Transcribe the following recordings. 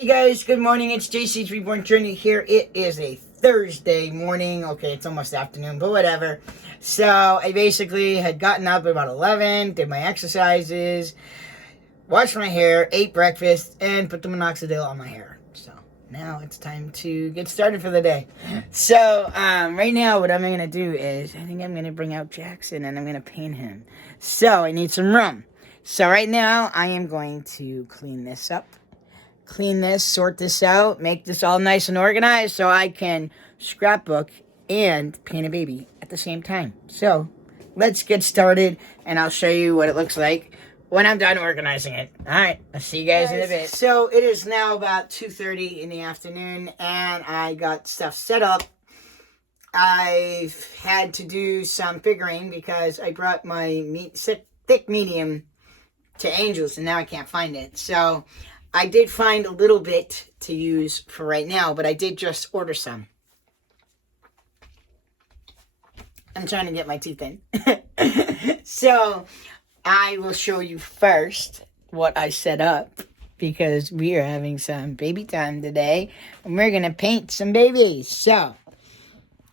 Hey guys, good morning. It's jayxyn's Reborn Journey here. It is a Thursday morning. Okay, it's almost afternoon, but whatever. So I basically had gotten up at about 11, did my exercises, washed my hair, ate breakfast, and put the minoxidil on my hair. So now it's time to get started for the day. So right now what I'm going to do is I think I'm going to bring out Jackson and I'm going to paint him. So I need some room. So right now I am going to clean this up. Clean this, sort this out, make this all nice and organized so I can scrapbook and paint a baby at the same time. So let's get started and I'll show you what it looks like when I'm done organizing it. All right, I'll see you guys in a bit. So it is now about 2:30 in the afternoon and I got stuff set up. I've had to do some figuring because I brought my thick medium to Angels and now I can't find it. So I did find a little bit to use for right now, but I did just order some. I'm trying to get my teeth in. So I will show you first what I set up because we are having some baby time today and we're going to paint some babies. So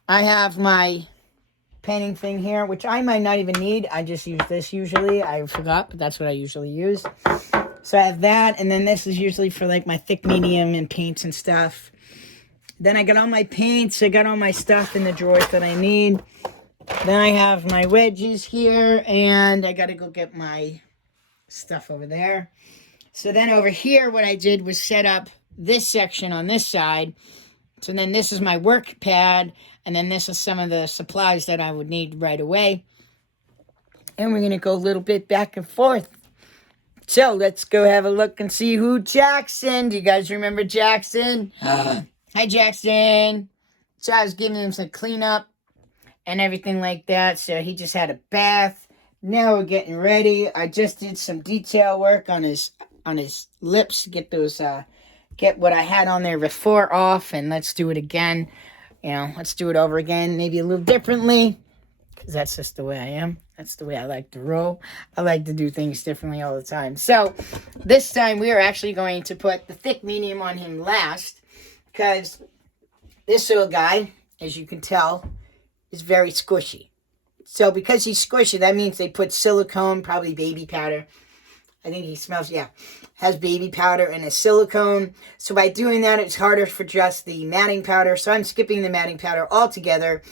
I have my painting thing here, which I might not even need. I just use this usually. I forgot, but that's what I usually use. So I have that, and then this is usually for like my thick medium and paints and stuff. Then I got all my paints, I got all my stuff in the drawers that I need. Then I have my wedges here, and I gotta go get my stuff over there. So then over here, what I did was set up this section on this side. So then this is my work pad, and then this is some of the supplies that I would need right away. And we're gonna go a little bit back and forth. So let's go have a look and see who Jackson. Do you guys remember Jackson? Hi, Jackson. So I was giving him some cleanup and everything like that. So he just had a bath. Now we're getting ready. I just did some detail work on his lips. Get those get what I had on there before off, and let's do it again. You know, let's do it over again, maybe a little differently. Because that's just the way I am. That's the way I like to roll. I like to do things differently all the time. So this time we are actually going to put the thick medium on him last. Because this little guy, as you can tell, is very squishy. So because he's squishy, that means they put silicone, probably baby powder. I think he smells, yeah, has baby powder and a silicone. So by doing that, it's harder for just the matting powder. So I'm skipping the matting powder altogether.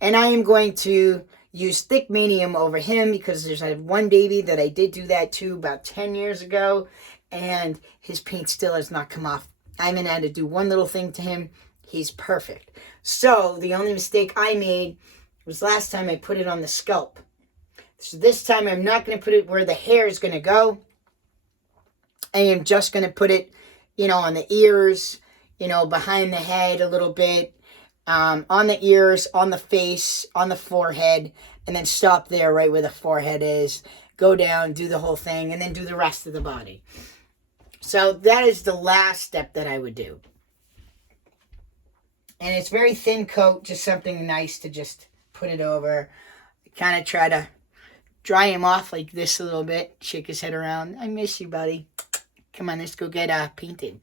And I am going to use thick medium over him because I have one baby that I did do that to about 10 years ago. And his paint still has not come off. I haven't had to do one little thing to him. He's perfect. So the only mistake I made was last time I put it on the scalp. So this time I'm not going to put it where the hair is going to go. I am just going to put it, you know, on the ears, you know, behind the head a little bit. On the ears, on the face, on the forehead, and then stop there right where the forehead is. Go down, do the whole thing, and then do the rest of the body. So that is the last step that I would do. And it's very thin coat, just something nice to just put it over. Kind of try to dry him off like this a little bit. Shake his head around. I miss you, buddy. Come on, let's go get painted.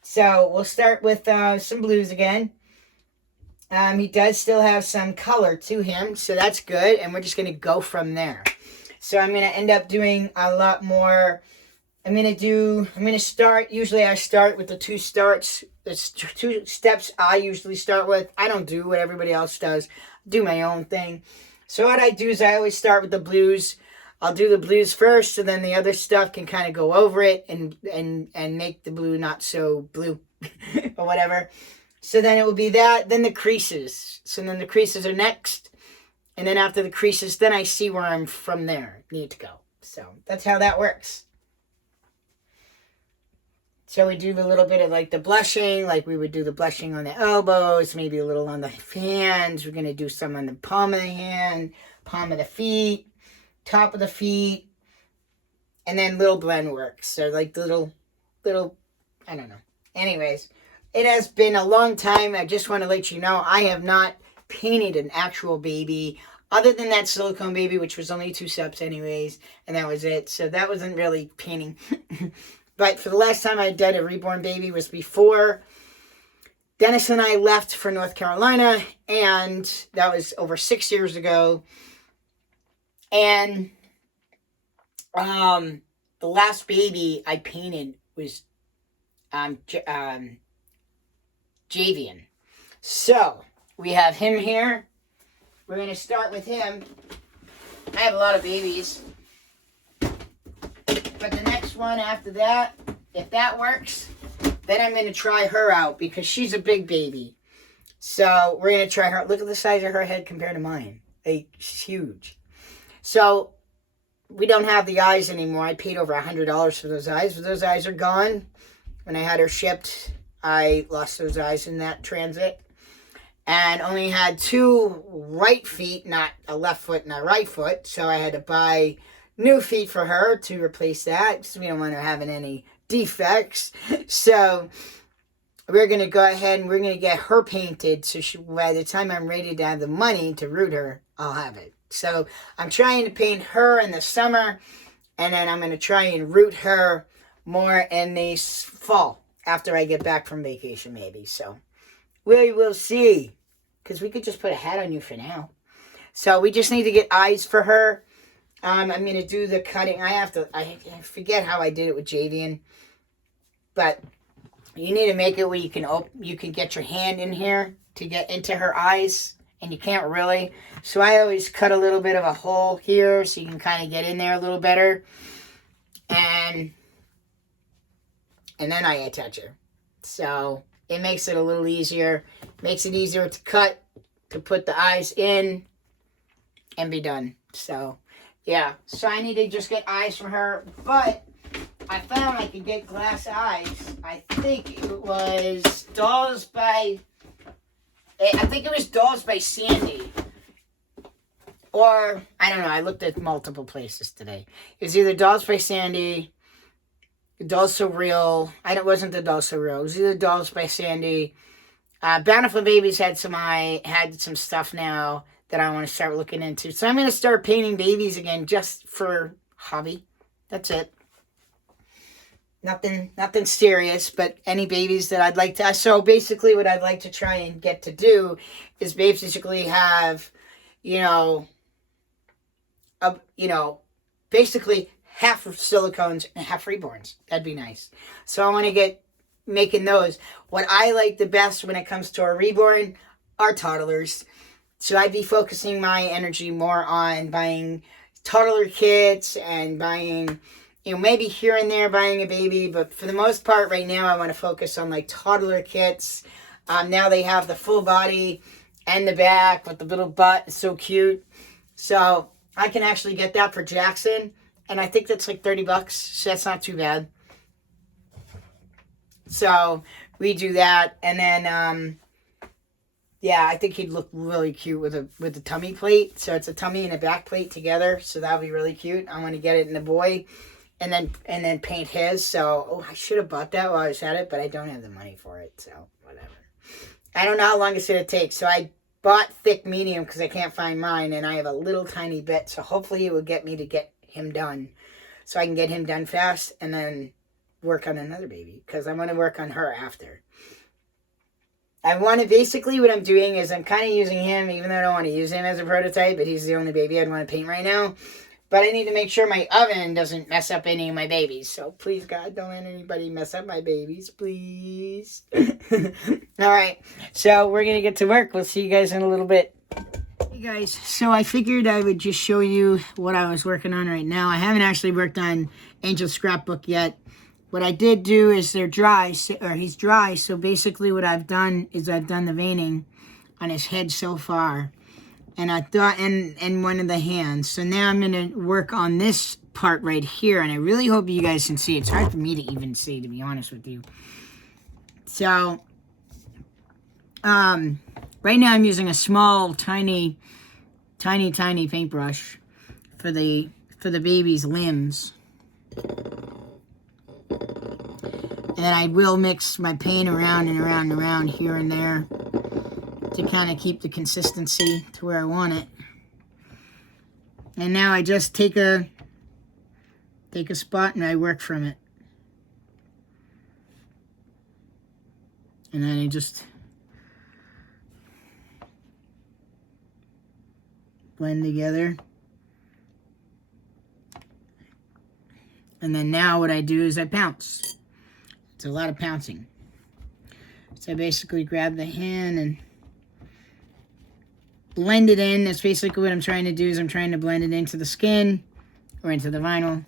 So we'll start with some blues again. He does still have some color to him, so that's good. And we're just going to go from there. So I'm going to end up doing a lot more. I'm going to start, usually I start with the two starts. There's two steps I usually start with. I don't do what everybody else does. I do my own thing. So what I do is I always start with the blues. I'll do the blues first, so then the other stuff can kind of go over it and make the blue not so blue or whatever. So then it will be that, then the creases. So then the creases are next. And then after the creases, then I see where I'm from there need to go. So that's how that works. So we do a little bit of like the blushing, like we would do the blushing on the elbows, maybe a little on the hands. We're going to do some on the palm of the hand, palm of the feet, top of the feet, and then little blend work. So like little, I don't know. Anyways. It has been a long time. I just want to let you know I have not painted an actual baby other than that silicone baby, which was only 2 steps anyways, and that was it. So that wasn't really painting. But for the last time I did a reborn baby was before Dennis and I left for North Carolina, and that was over 6 years ago. And the last baby I painted was Javian. So we have him here. We're going to start with him. I have a lot of babies. But the next one after that, if that works, then I'm going to try her out because she's a big baby. So we're going to try her. Look at the size of her head compared to mine. She's huge. So we don't have the eyes anymore. I paid over $100 for those eyes, but those eyes are gone. When I had her shipped, I lost those eyes in that transit. And only had 2 right feet, not a left foot and a right foot. So I had to buy new feet for her to replace that because we don't want her having any defects. So we're going to go ahead and we're going to get her painted. So by the time I'm ready to have the money to root her, I'll have it. So I'm trying to paint her in the summer. And then I'm going to try and root her more in the fall after I get back from vacation maybe. So we will see. Because we could just put a hat on you for now. So we just need to get eyes for her. I'm going to do the cutting. I forget how I did it with Javian. But you need to make it where you can get your hand in here to get into her eyes. And you can't really. So I always cut a little bit of a hole here so you can kind of get in there a little better. And then I attach her. So it makes it a little easier. Makes it easier to cut, to put the eyes in, and be done. So, yeah. So I need to just get eyes from her. But I found I could get glass eyes. I think it was Dolls by Sandy. Or, I don't know. I looked at multiple places today. It was either Dolls by Sandy, Dolls So Real. It wasn't the Dolls So Real. It was either Dolls by Sandy. Bountiful Babies had some stuff now that I want to start looking into. So I'm going to start painting babies again just for hobby. That's it. Nothing serious, but any babies that I'd like to. So basically what I'd like to try and get to do is basically have, basically half of silicones and half reborns. That'd be nice. So I want to get making those. What I like the best when it comes to a reborn are toddlers. So I'd be focusing my energy more on buying toddler kits and buying, maybe here and there buying a baby. But for the most part right now, I want to focus on like toddler kits. Now they have the full body and the back with the little butt. It's so cute. So I can actually get that for jayxyn. And I think that's like $30. So that's not too bad. So we do that, and then I think he'd look really cute with a tummy plate. So it's a tummy and a back plate together. So that'll be really cute. I want to get it in the boy, and then paint his. So I should have bought that while I was at it, but I don't have the money for it. So whatever. I don't know how long it's gonna take. So I bought thick medium because I can't find mine, and I have a little tiny bit. So hopefully it will get me to get him done, so I can get him done fast, and then work on another baby, because I want to work on her after. I want to, basically what I'm doing is I'm kind of using him, even though I don't want to use him as a prototype, but he's the only baby I'd want to paint right now. But I need to make sure my oven doesn't mess up any of my babies. So please, God, don't let anybody mess up my babies, please. All right, so we're going to get to work. We'll see you guys in a little bit. Hey guys, so I figured I would just show you what I was working on right now. I haven't actually worked on Angel's scrapbook yet. What I did do is he's dry. So basically what I've done is I've done the veining on his head so far. And I thought, and one of the hands. So now I'm going to work on this part right here. And I really hope you guys can see. It's hard for me to even see, to be honest with you. So, right now I'm using a small, tiny paintbrush for the baby's limbs. And then I will mix my paint around and around and around here and there to kind of keep the consistency to where I want it. And now I just take a spot and I work from it. And then I just blend together. And then now what I do is I pounce. It's a lot of pouncing. So I basically grab the hand and blend it in. That's basically what I'm trying to do, is I'm trying to blend it into the skin or into the vinyl.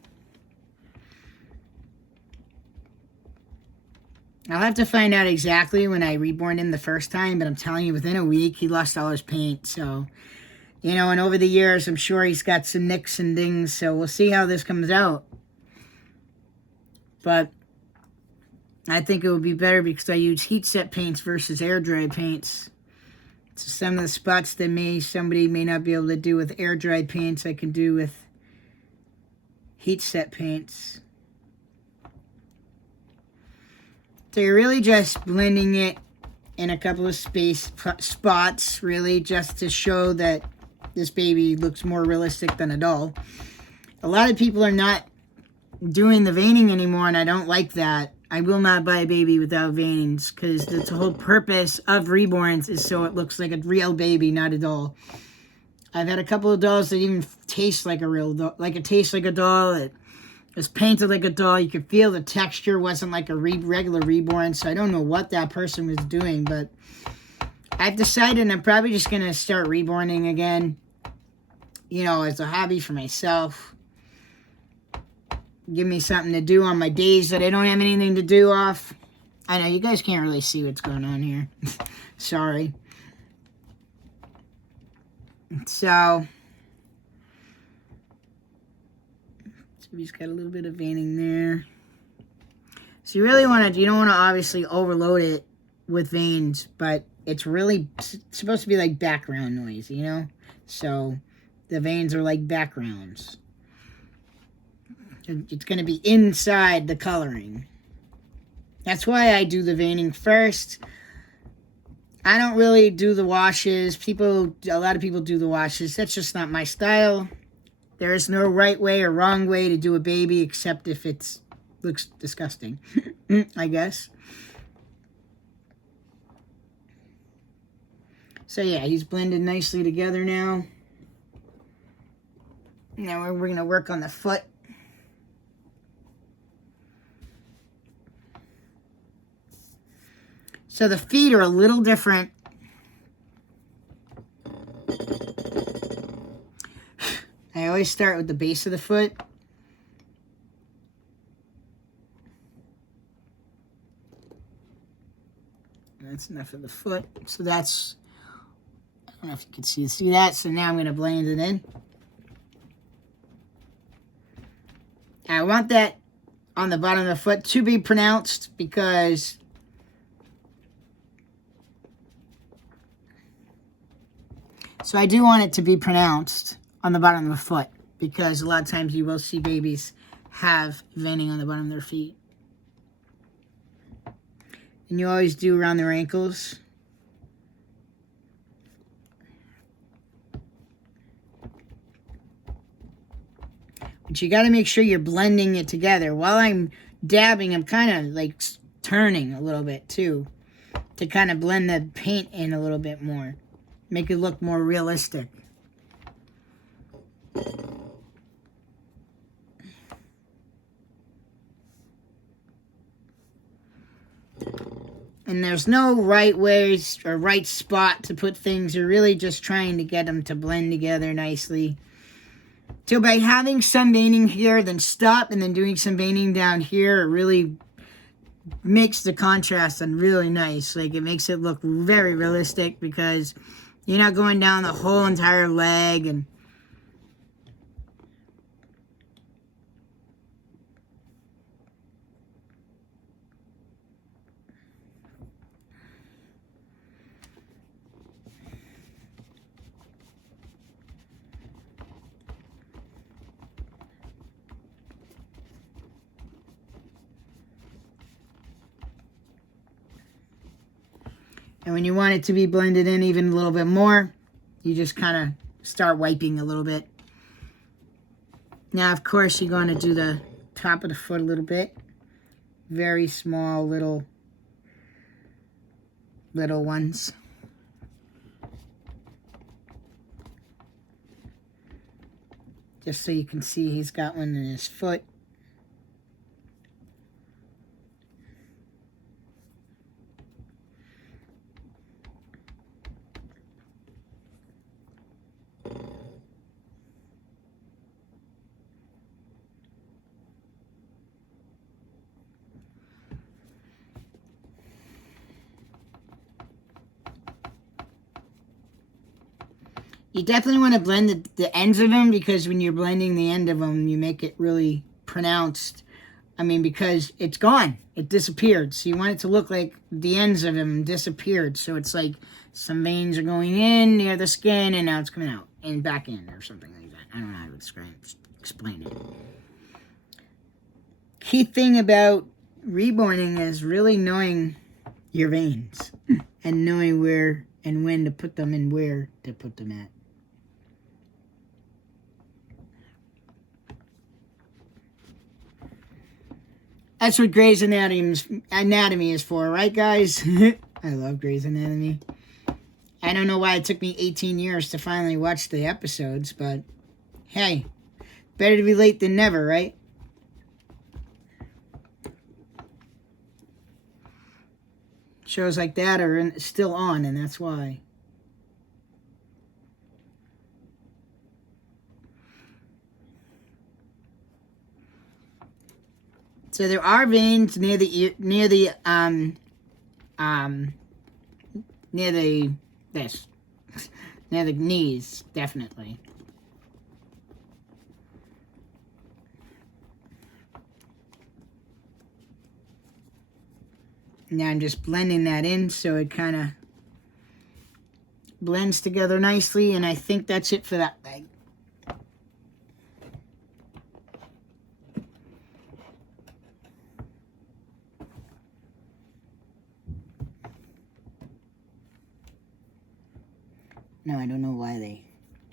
I'll have to find out exactly when I reborn him the first time, but I'm telling you, within a week, he lost all his paint. So, you know, and over the years, I'm sure he's got some nicks and dings, so we'll see how this comes out. But I think it would be better because I use heat set paints versus air dry paints. So some of the spots that somebody may not be able to do with air dry paints, I can do with heat set paints. So you're really just blending it in a couple of spots, really, just to show that this baby looks more realistic than a doll. A lot of people are not doing the veining anymore, and I don't like that. I will not buy a baby without veinings, because the whole purpose of reborns is so it looks like a real baby, not a doll. I've had a couple of dolls that even taste like a real doll, like it tastes like a doll. It was painted like a doll. You could feel the texture wasn't like a regular reborn, so I don't know what that person was doing, but I've decided I'm probably just going to start reborning again, you know, as a hobby for myself. Give me something to do on my days that I don't have anything to do off. I know you guys can't really see what's going on here. Sorry. So he's got a little bit of veining there. So you really want to, you don't want to obviously overload it with veins, but it's really supposed to be like background noise, you know? So the veins are like backgrounds. It's going to be inside the coloring. That's why I do the veining first. I don't really do the washes. A lot of people do the washes. That's just not my style. There is no right way or wrong way to do a baby, except if it looks disgusting, I guess. So yeah, he's blended nicely together now. Now we're going to work on the foot. So the feet are a little different. I always start with the base of the foot. That's enough of the foot. So that's, I don't know if you can see that. So now I'm going to blend it in. I want that on the bottom of the foot to be pronounced, because so I do want it to be pronounced on the bottom of the foot, because a lot of times you will see babies have veining on the bottom of their feet. And you always do around their ankles. But you got to make sure you're blending it together. While I'm dabbing, I'm kind of like turning a little bit too, to kind of blend the paint in a little bit more. Make it look more realistic. And there's no right ways or right spot to put things. You're really just trying to get them to blend together nicely. So by having some veining here, then stop, and then doing some veining down here, it really makes the contrast and really nice. Like, it makes it look very realistic, because you're not going down the whole entire leg. And when you want it to be blended in even a little bit more, you just kind of start wiping a little bit. Now, of course, you're going to do the top of the foot a little bit. Very small little little ones. Just so you can see he's got one in his foot. You definitely want to blend the ends of them, because when you're blending the end of them, you make it really pronounced. I mean, because it's gone. It disappeared. So you want it to look like the ends of them disappeared. So it's like some veins are going in near the skin, and now it's coming out and back in, or something like that. I don't know how to explain it. Key thing about reborning is really knowing your veins and knowing where and when to put them and where to put them at. That's what Grey's Anatomy is for, right, guys? I love Grey's Anatomy. I don't know why it took me 18 years to finally watch the episodes, but hey, better to be late than never, right? Shows like that are still on, and that's why. So there are veins near the ear, near the knees, definitely. Now I'm just blending that in so it kind of blends together nicely, and I think that's it for that leg. No, I don't know why they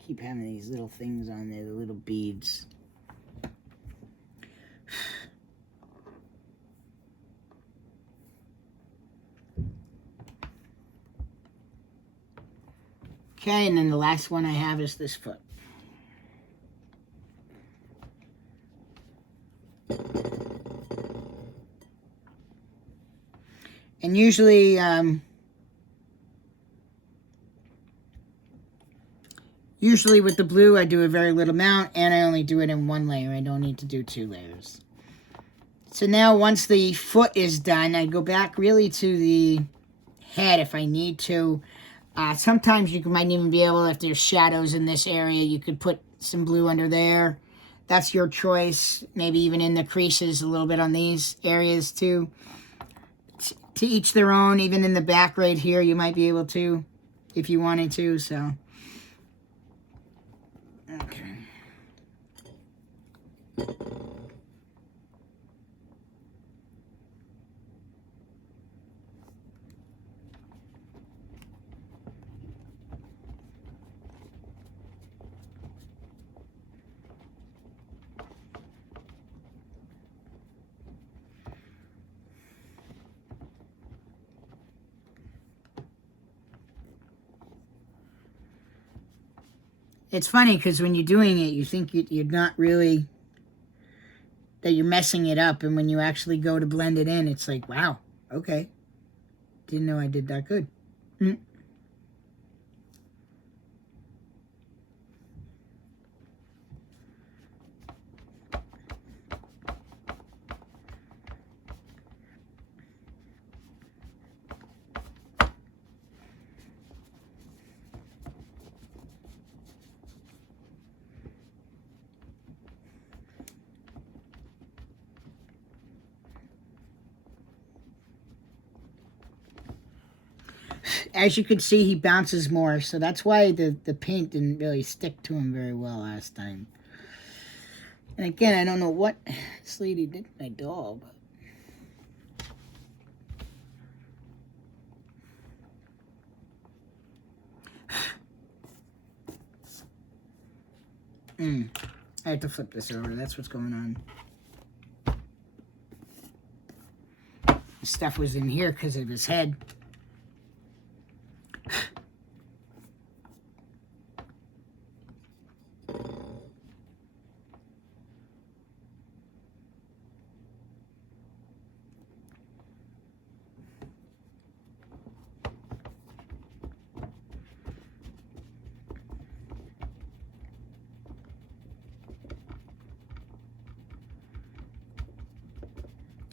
keep having these little things on there, the little beads. Okay, and then the last one I have is this foot. And usually, with the blue, I do a very little amount, and I only do it in one layer. I don't need to do 2 layers. So now, once the foot is done, I go back really to the head if I need to. Sometimes you might even be able, if there's shadows in this area, you could put some blue under there. That's your choice. Maybe even in the creases a little bit on these areas too. To each their own. Even in the back right here, you might be able to, if you wanted to. So, okay. It's funny because when you're doing it, you think you're not really, that you're messing it up. And when you actually go to blend it in, it's like, wow, okay. Didn't know I did that good. As you can see, he bounces more, so that's why the paint didn't really stick to him very well last time. And again, I don't know what this lady did to my doll, but I have to flip this over. That's what's going on. The stuff was in here because of his head.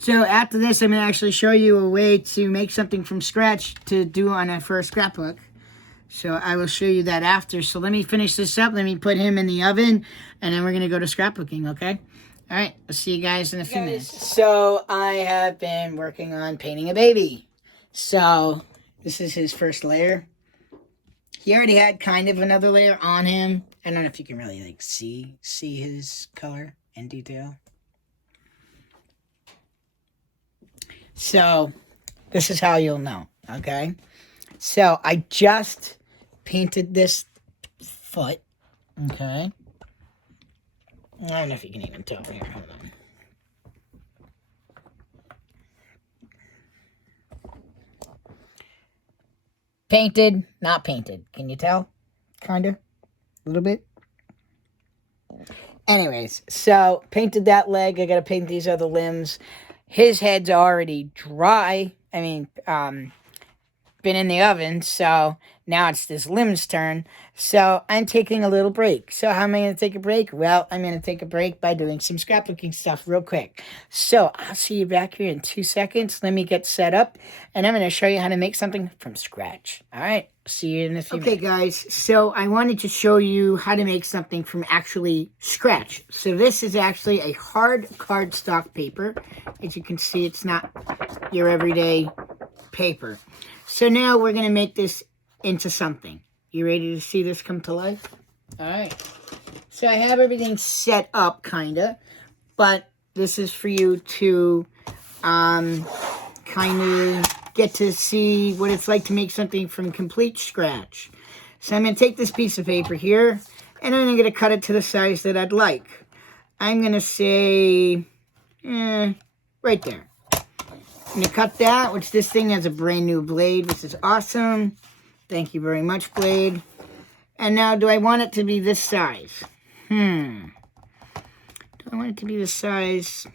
So after this, I'm going to actually show you a way to make something from scratch to do on a first scrapbook. So I will show you that after. So let me finish this up. Let me put him in the oven, and then we're going to go to scrapbooking, okay? All right, I'll see you guys in a few minutes. So I have been working on painting a baby. So this is his first layer. He already had kind of another layer on him. I don't know if you can really like see his color in detail. So this is how you'll know, okay? So I just painted this foot, okay? I don't know if you can even tell here. Hold on. Painted, not painted. Can you tell? Kind of. A little bit. Anyways, so painted that leg. I got to paint these other limbs. His head's already dry. I mean, been in the oven, so now it's this limb's turn. So I'm taking a little break. So how am I going to take a break? Well, I'm going to take a break by doing some scrapbooking stuff real quick. So I'll see you back here in 2 seconds. Let me get set up, and I'm going to show you how to make something from scratch. All right, see you in a few minutes. Okay, guys, so I wanted to show you how to make something from actually scratch. So this is actually a hard cardstock paper. As you can see, it's not your everyday paper. So now we're going to make this into something. You ready to see this come to life? All right. So I have everything set up, kind of. But this is for you to kind of get to see what it's like to make something from complete scratch. So I'm going to take this piece of paper here, and I'm going to cut it to the size that I'd like. I'm going to say, right there. I'm going to cut that, which this thing has a brand new blade. This is awesome. Thank you very much, blade. And now, do I want it to be this size? Do I want it to be this size?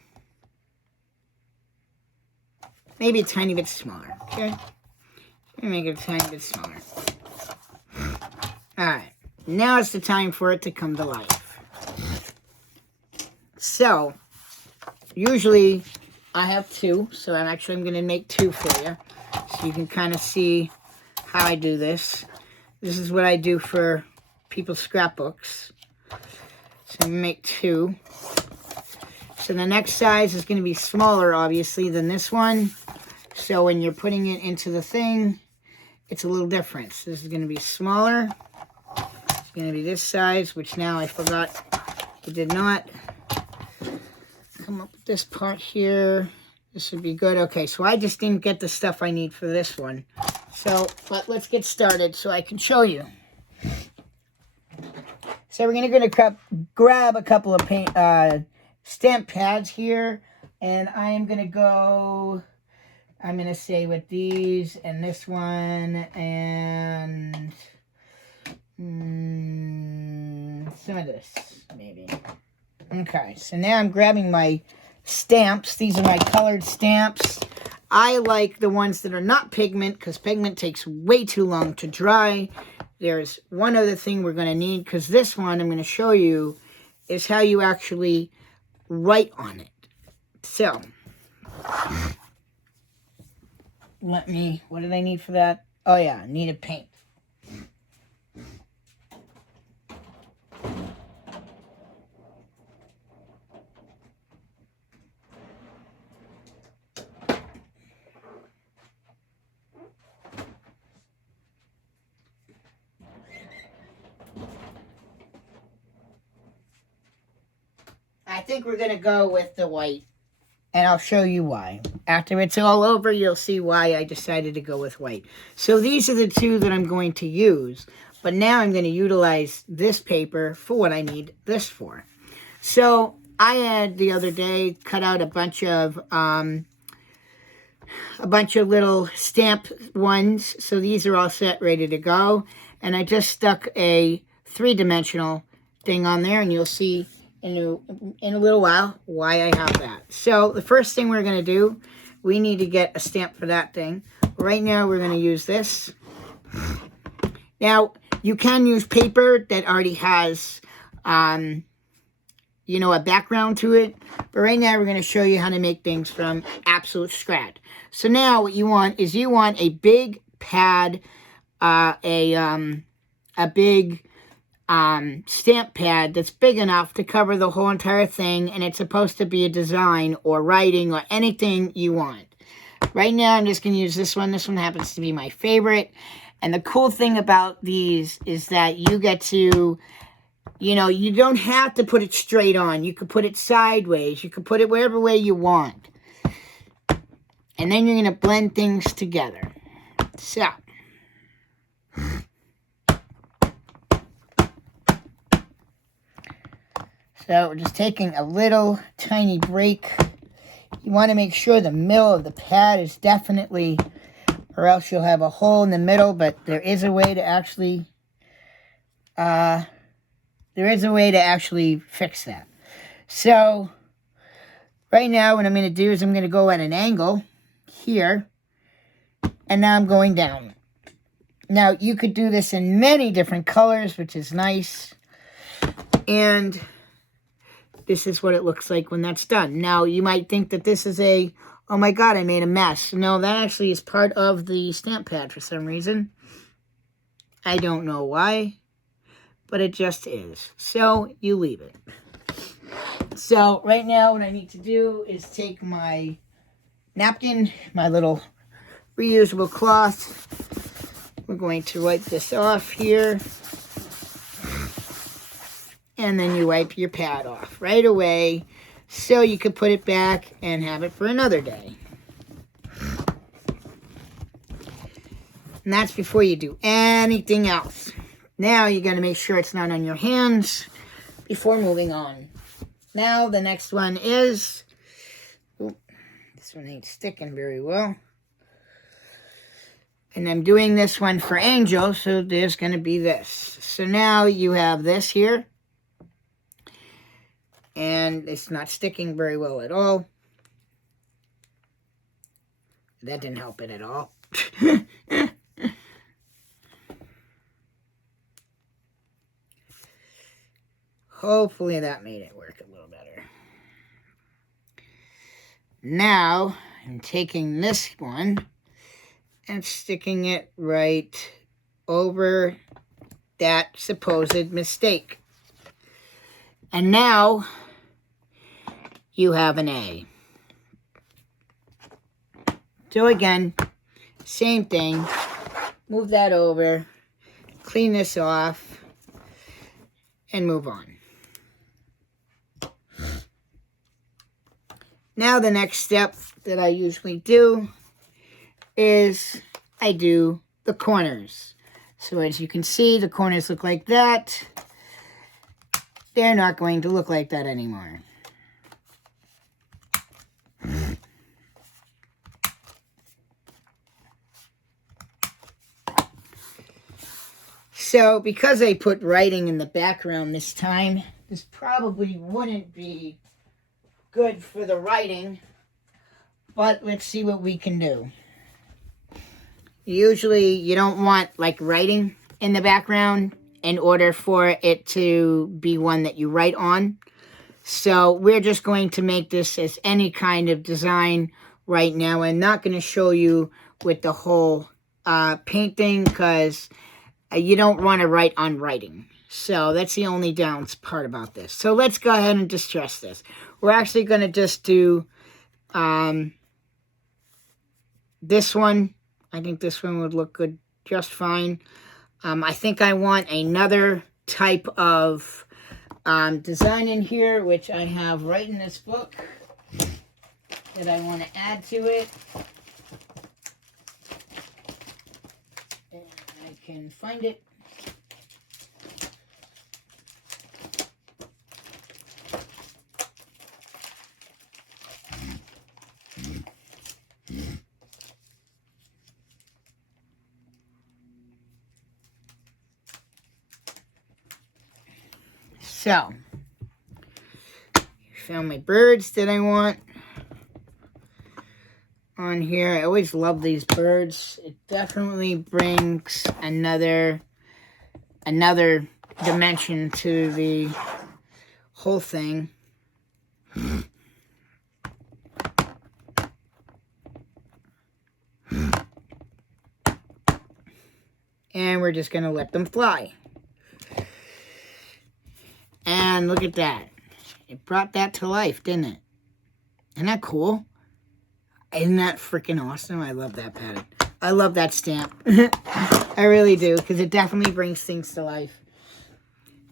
Maybe a tiny bit smaller, okay? Let me make it a tiny bit smaller. Alright, now it's the time for it to come to life. So, usually I have two, so I'm going to make two for you, so you can kind of see how I do this. This is what I do for people's scrapbooks. So I'm going to make two. So the next size is going to be smaller, obviously, than this one. So when you're putting it into the thing, it's a little different. So this is going to be smaller. It's going to be this size, which now I forgot. I did not come up with this part here. This would be good. Okay, so I just didn't get the stuff I need for this one. So, but let's get started so I can show you. So we're going to grab a couple of stamp pads here, and I am going to go, I'm going to say with these and this one and some of this, maybe. Okay, so now I'm grabbing my stamps. These are my colored stamps. I like the ones that are not pigment because pigment takes way too long to dry. There's one other thing we're going to need because this one I'm going to show you is how you actually write on it. So, what did I need for that? Oh yeah, I need a paint. I think we're going to go with the white, and I'll show you why. After it's all over, you'll see why I decided to go with white. So these are the two that I'm going to use, but now I'm going to utilize this paper for what I need this for. So I had the other day cut out a bunch of little stamp ones. So these are all set, ready to go. And I just stuck a 3-dimensional thing on there, and you'll see in a little while why I have that. So the first thing we're going to do, we need to get a stamp for that thing. Right now we're going to use this. Now you can use paper that already has you know, a background to it. But right now we're going to show you how to make things from absolute scratch. So now what you want is you want a big pad, a big stamp pad that's big enough to cover the whole entire thing, and it's supposed to be a design or writing or anything you want. Right now I'm just going to use this one. This one happens to be my favorite. And the cool thing about these is that you get to, you know, you don't have to put it straight on. You could put it sideways. You could put it wherever way you want. And then you're going to blend things together. So. So we're just taking a little tiny break. You want to make sure the middle of the pad is definitely, or else you'll have a hole in the middle, but there is a way to actually, fix that. So right now what I'm going to do is I'm going to go at an angle here, and now I'm going down. Now you could do this in many different colors, which is nice. And this is what it looks like when that's done. Now, you might think that this is a, oh my God, I made a mess. No, that actually is part of the stamp pad for some reason. I don't know why, but it just is. So, you leave it. So, right now, what I need to do is take my napkin, my little reusable cloth. We're going to wipe this off here. And then you wipe your pad off right away so you can put it back and have it for another day. And that's before you do anything else. Now you're going to make sure it's not on your hands before moving on. Now the next one is, this one ain't sticking very well. And I'm doing this one for Angel, so there's going to be this. So now you have this here. And it's not sticking very well at all. That didn't help it at all. Hopefully that made it work a little better. Now, I'm taking this one and sticking it right over that supposed mistake. And now you have an A. So again, same thing. Move that over, clean this off, and move on. Now the next step that I usually do is I do the corners. So as you can see, the corners look like that. They're not going to look like that anymore. So, because I put writing in the background this time, this probably wouldn't be good for the writing, but let's see what we can do. Usually, you don't want, like, writing in the background in order for it to be one that you write on. So, we're just going to make this as any kind of design right now. I'm not going to show you with the whole painting because you don't want to write on writing. So that's the only down part about this. So let's go ahead and distress this. We're actually going to just do this one. I think this one would look good just fine. I think I want another type of design in here, which I have right in this book that I want to add to it. Can find it. So, found my birds that I want on here. I always love these birds. It definitely brings another dimension to the whole thing. And we're just going to let them fly. And look at that. It brought that to life, didn't it? Isn't that cool? Isn't that freaking awesome? I love that pattern. I love that stamp. I really do, because it definitely brings things to life.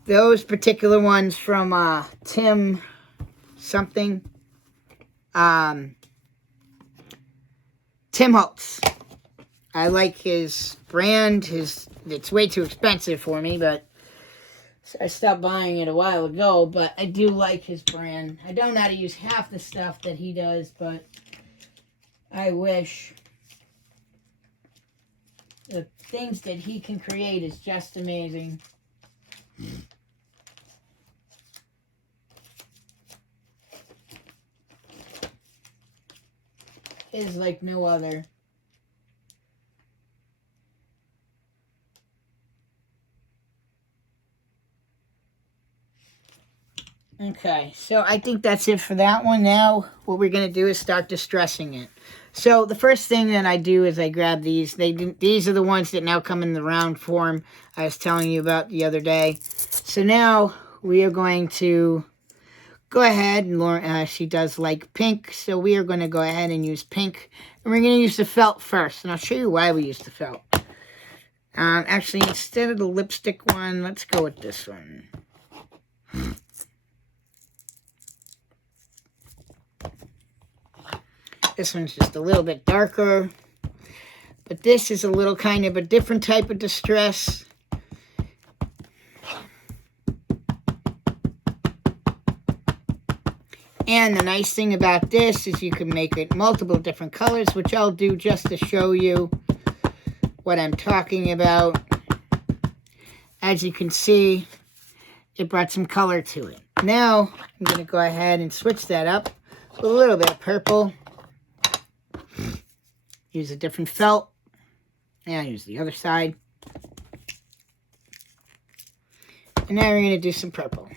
Those particular ones from Tim something. Tim Holtz. I like his brand. It's way too expensive for me, but so I stopped buying it a while ago, but I do like his brand. I don't know how to use half the stuff that he does, but I wish. The things that he can create is just amazing. Is like no other. Okay, so I think that's it for that one. Now, what we're going to do is start distressing it. So, the first thing that I do is I grab these. These are the ones that now come in the round form I was telling you about the other day. So, now we are going to go ahead, and Lauren, she does like pink, so we are going to go ahead and use pink. And we're going to use the felt first, and I'll show you why we use the felt. Actually, instead of the lipstick one, let's go with this one. This one's just a little bit darker. But this is a little kind of a different type of distress. And the nice thing about this is you can make it multiple different colors, which I'll do just to show you what I'm talking about. As you can see, it brought some color to it. Now, I'm going to go ahead and switch that up with a little bit of purple. Use a different felt. And I'll use the other side. And now we're going to do some purple.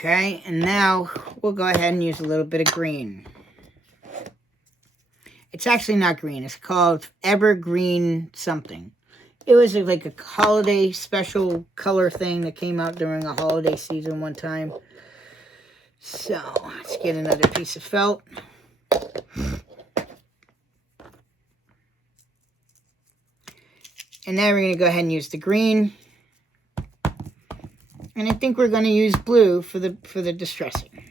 Okay, and now we'll go ahead and use a little bit of green. It's actually not green. It's called Evergreen something. It was like a holiday special color thing that came out during a holiday season one time. So, let's get another piece of felt. And now we're going to go ahead and use the green. And I think we're going to use blue for the distressing.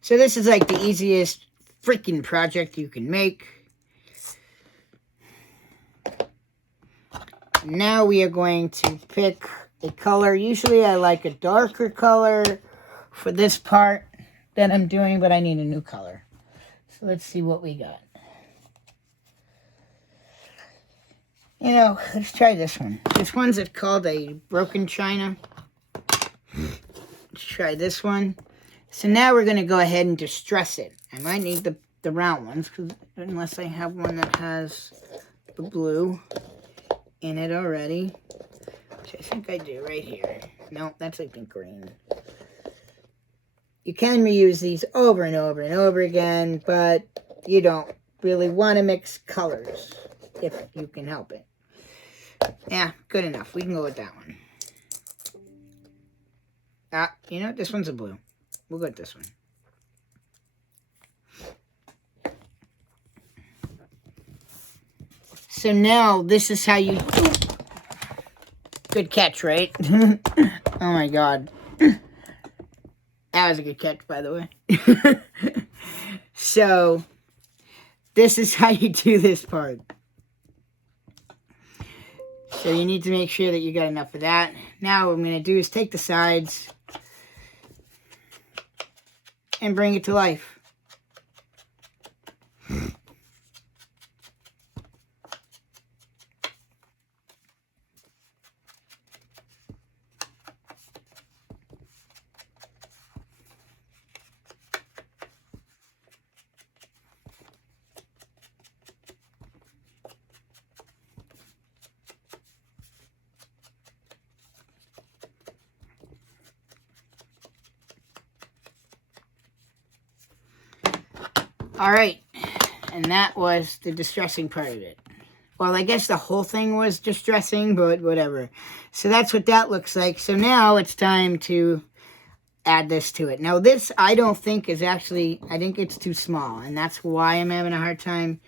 So this is like the easiest freaking project you can make. Now we are going to pick a color. Usually I like a darker color for this part that I'm doing, but I need a new color. So let's see what we got. You know, let's try this one. This one's called a broken china. Let's try this one. So now we're going to go ahead and distress it. I might need the round ones, unless I have one that has the blue in it already. Which I think I do right here. No, that's I think green. You can reuse these over and over and over again, but you don't really want to mix colors if you can help it. Yeah, good enough. We can go with that one. You know, this one's a blue. We'll go with this one. So now, this is how you... Good catch, right? Oh my god. That was a good catch, by the way. So, this is how you do this part. So you need to make sure that you got enough of that. Now what I'm going to do is take the sides and bring it to life. All right, and that was the distressing part of it. Well, I guess the whole thing was distressing, but whatever. So that's what that looks like. So now it's time to add this to it. Now this, I don't think is actually, I think it's too small, and that's why I'm having a hard time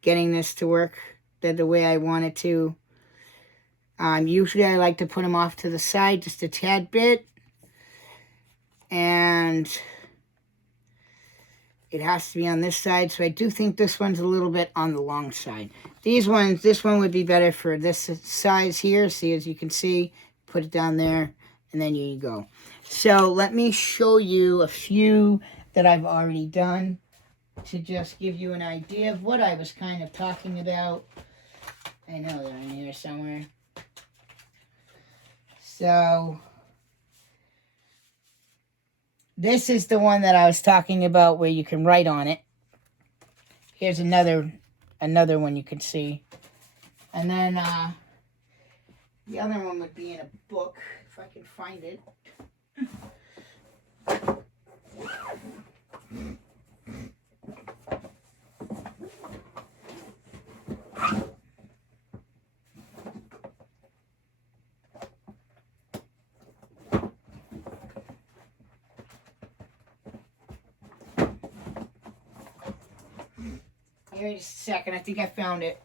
getting this to work the way I want it to. Usually I like to put them off to the side just a tad bit, and it has to be on this side, so I do think this one's a little bit on the long side. These ones, this one would be better for this size here. See, as you can see, put it down there, and then here you go. So let me show you a few that I've already done to just give you an idea of what I was kind of talking about. I know they're in here somewhere. So this is the one that I was talking about where you can write on it. Here's another one you can see. And then the other one would be in a book, if I can find it. Give me just a second, I think I found it.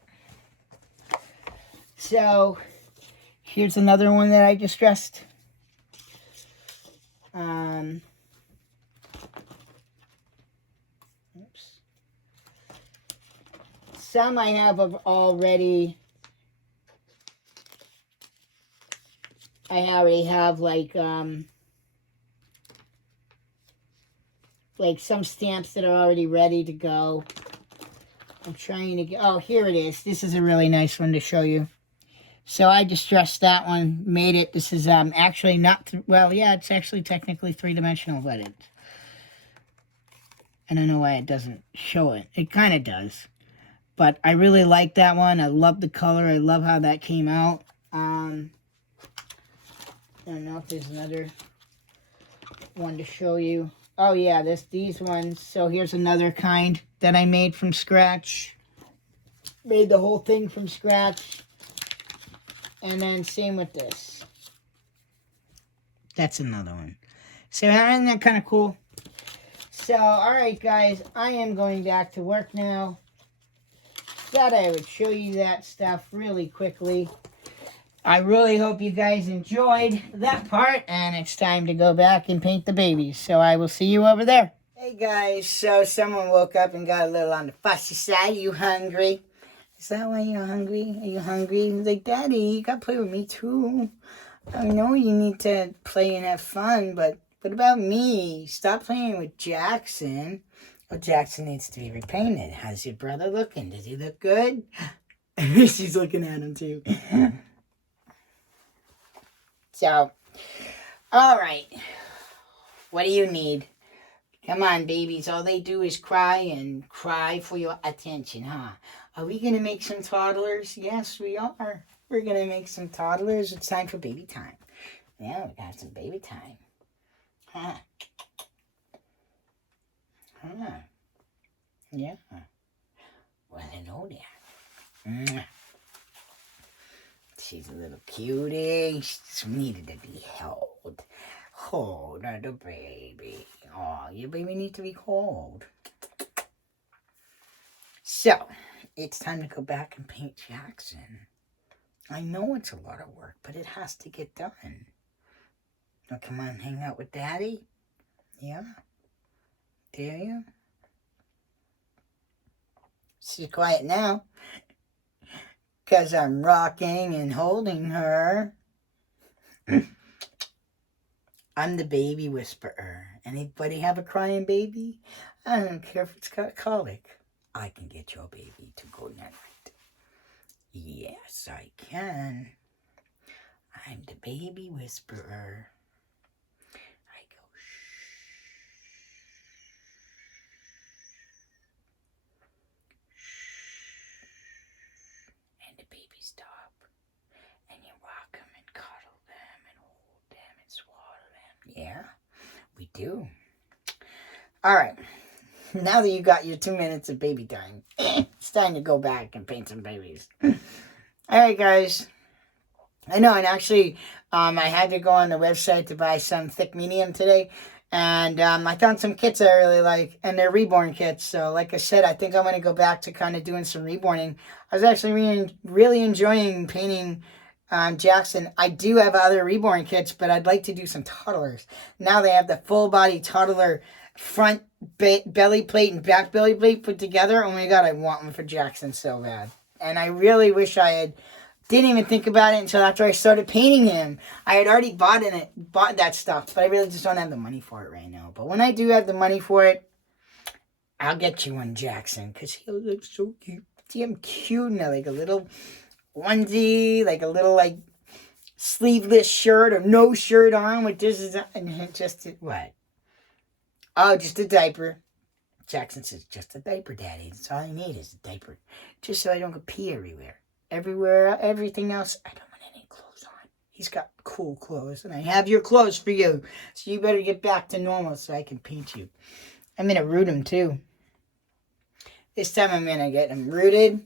So, here's another one that I distressed. Oops. Some I have already. I already have like some stamps that are already ready to go. I'm trying to get, oh, here it is. This is a really nice one to show you. So I distressed that one, made it. This is actually not, well, yeah, it's actually technically three-dimensional, but I don't know why it doesn't show it. It kind of does. But I really like that one. I love the color. I love how that came out. I don't know if there's another one to show you. Oh, yeah, these ones. So here's another kind that I made from scratch. Made the whole thing from scratch. And then same with this. That's another one. So isn't that kind of cool? So, alright guys, I am going back to work now. Thought I would show you that stuff really quickly. I really hope you guys enjoyed that part, and it's time to go back and paint the babies. So I will see you over there. Hey guys, so someone woke up and got a little on the fussy side. You hungry? Is that why you're hungry? Are you hungry? He's like, Daddy, you gotta play with me too. I know you need to play and have fun, but what about me? Stop playing with Jayxyn. Oh, Jayxyn needs to be repainted. How's your brother looking? Does he look good? She's looking at him too. So, all right. What do you need? Come on, babies. All they do is cry and cry for your attention, huh? Are we going to make some toddlers? Yes, we are. We're going to make some toddlers. It's time for baby time. Yeah, we got some baby time. Huh? Huh? Yeah. Well, hello there. She's a little cutie. She just needed to be held. Hold her, the baby. Oh, your baby needs to be held. So, it's time to go back and paint Jayxyn. I know it's a lot of work, but it has to get done. Now, come on, hang out with Daddy. Yeah. Do you? She's quiet now. Because I'm rocking and holding her. I'm the baby whisperer. Anybody have a crying baby? I don't care if it's got colic. I can get your baby to go night. Yes, I can. I'm the baby whisperer. I go shh. And the baby stop. And you rock them and cuddle them and hold them and swaddle them. Yeah, we do. All right. Now that you got your 2 minutes of baby time, it's time to go back and paint some babies. All right, guys. I know, and actually, I had to go on the website to buy some thick medium today, and I found some kits I really like, and they're reborn kits. So, like I said, I think I'm going to go back to kind of doing some reborning. I was actually really enjoying painting jayxyn. I do have other reborn kits, but I'd like to do some toddlers. Now they have the full body toddler front belly plate and back belly plate put together. Oh my god, I want one for jayxyn so bad. And I really wish I didn't even think about it until after I started painting him. I had already bought that stuff, but I really just don't have the money for it right now. But when I do have the money for it, I'll get you one, jayxyn, because he'll look so cute. See him cute now, like a little onesie, like a little like sleeveless shirt or no shirt on with this and just what? Oh, just a diaper. Jayxyn says, just a diaper, Daddy. That's all I need is a diaper. Just so I don't go pee everywhere. Everything else, I don't want any clothes on. He's got cool clothes, and I have your clothes for you. So you better get back to normal so I can paint you. I'm going to root him, too. This time I'm going to get him rooted.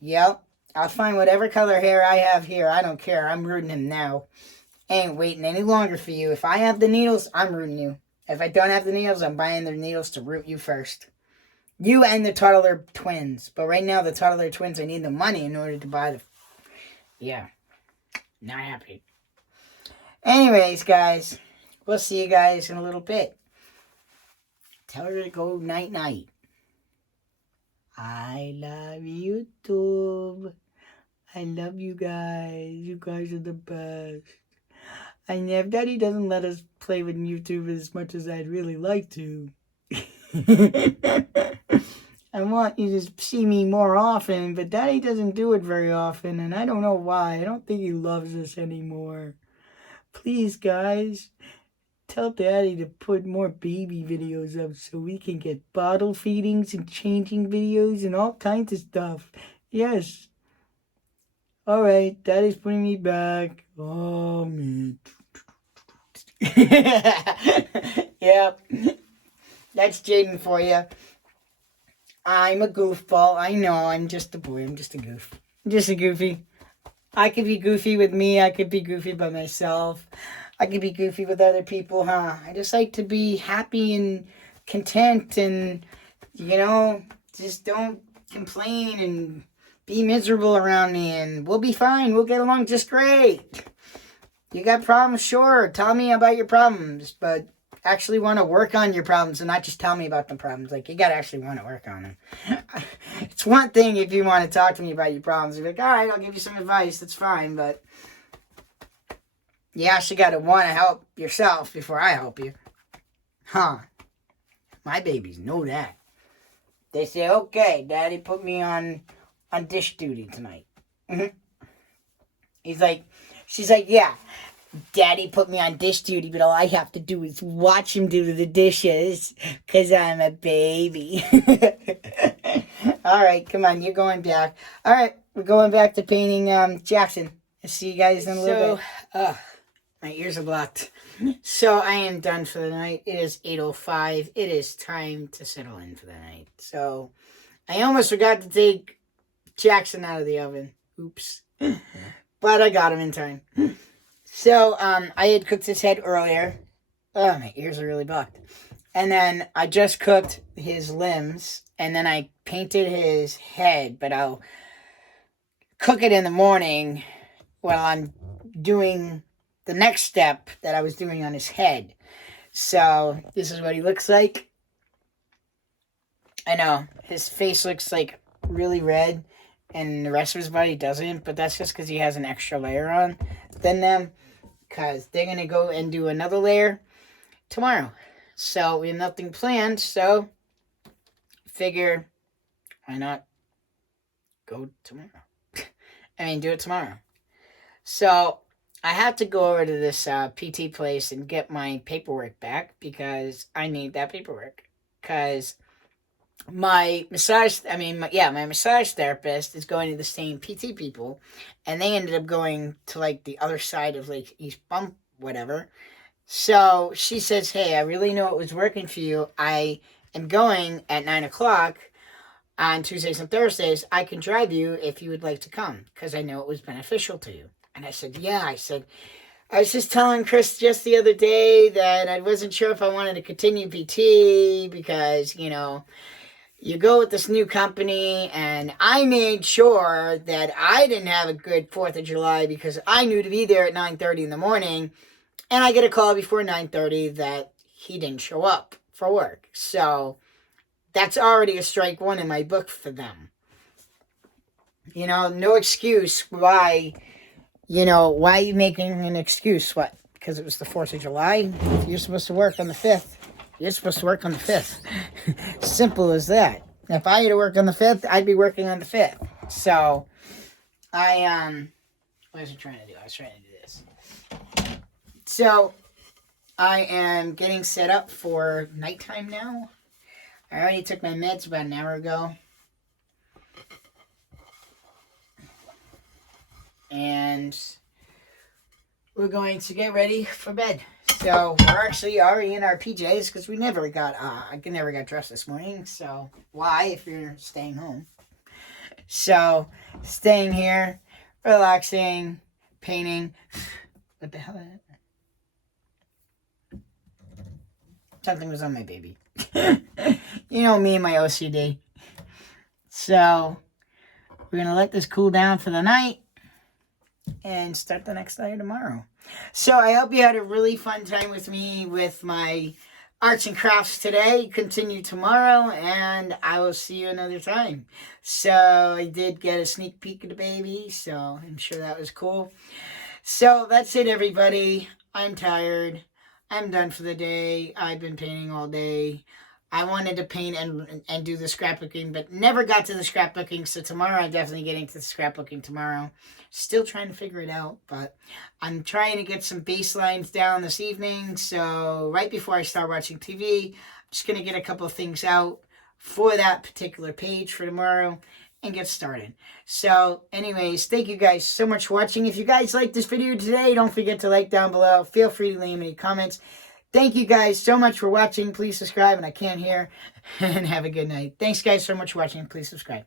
Yep. I'll find whatever color hair I have here. I don't care. I'm rooting him now. I ain't waiting any longer for you. If I have the needles, I'm rooting you. If I don't have the needles, I'm buying the needles to root you first. You and the toddler twins. But right now, the toddler twins, I need the money in order to buy the... Yeah. Not happy. Anyways, guys. We'll see you guys in a little bit. Tell her to go night-night. I love YouTube. I love you guys. You guys are the best. And if Daddy doesn't let us play with YouTube as much as I'd really like to... I want you to see me more often, but Daddy doesn't do it very often, and I don't know why. I don't think he loves us anymore. Please, guys, tell Daddy to put more baby videos up so we can get bottle feedings and changing videos and all kinds of stuff. Yes. All right, Daddy's putting me back. Oh, man. Yep. That's Jaden for you. I'm a goofball. I know. I'm just a boy. I'm just a goof. I'm just a goofy. I could be goofy with me. I could be goofy by myself. I could be goofy with other people, huh? I just like to be happy and content and, just don't complain and be miserable around me and we'll be fine. We'll get along just great. You got problems? Sure. Tell me about your problems, but actually want to work on your problems and not just tell me about the problems. Like, you got to actually want to work on them. It's one thing if you want to talk to me about your problems. You're like, all right, I'll give you some advice. That's fine, but you actually got to want to help yourself before I help you. Huh. My babies know that. They say, okay, Daddy put me on dish duty tonight. She's like, yeah, Daddy put me on dish duty, but all I have to do is watch him do the dishes because I'm a baby. All right, come on, you're going back. All right, we're going back to painting jayxyn. I'll see you guys in a little bit. My ears are blocked. So I am done for the night. It is 8:05. It is time to settle in for the night. So I almost forgot to take jayxyn out of the oven. Oops. But I got him in time. So I had cooked his head earlier. Oh, my ears are really blocked. And then I just cooked his limbs. And then I painted his head. But I'll cook it in the morning while I'm doing the next step that I was doing on his head. So this is what he looks like. I know his face looks like really red and the rest of his body doesn't, but that's just because he has an extra layer on than them, because they're going to go and do another layer tomorrow. So we have nothing planned, so figure why not go tomorrow? Do it tomorrow. So I have to go over to this PT place and get my paperwork back because I need that paperwork. Because my massage therapist is going to the same PT people, and they ended up going to like the other side of like East Bump, whatever. So she says, hey, I really know it was working for you. I am going at 9 o'clock on Tuesdays and Thursdays. I can drive you if you would like to come because I know it was beneficial to you. And I said, yeah. I was just telling Chris just the other day that I wasn't sure if I wanted to continue PT because, you go with this new company, and I made sure that I didn't have a good 4th of July because I knew to be there at 9:30 in the morning, and I get a call before 9:30 that he didn't show up for work. So that's already a strike one in my book for them. No excuse why, why are you making an excuse? What? Because it was the 4th of July? You're supposed to work on the 5th. You're supposed to work on the 5th. Simple as that. If I had to work on the 5th, I'd be working on the 5th. So, what was I trying to do? I was trying to do this. So, I am getting set up for nighttime now. I already took my meds about an hour ago. And we're going to get ready for bed. So we're actually already in our PJs because I never got dressed this morning. So why if you're staying home? So staying here, relaxing, painting. What the hell is that? Something was on my baby. Me and my OCD. So we're gonna let this cool down for the night and start the next day tomorrow. So I hope you had a really fun time with me with my arts and crafts today. Continue tomorrow, and I will see you another time. So I did get a sneak peek of the baby, so I'm sure that was cool. So that's it, everybody. I'm tired. I'm done for the day. I've been painting all day. I wanted to paint and do the scrapbooking, but never got to the scrapbooking. So tomorrow I'm definitely getting to the scrapbooking tomorrow. Still trying to figure it out, but I'm trying to get some baselines down this evening. So right before I start watching TV, I'm just going to get a couple of things out for that particular page for tomorrow and get started. So anyways, thank you guys so much for watching. If you guys liked this video today, don't forget to like down below. Feel free to leave any comments. Thank you guys so much for watching. Please subscribe, and I can't hear. And have a good night. Thanks guys so much for watching. Please subscribe.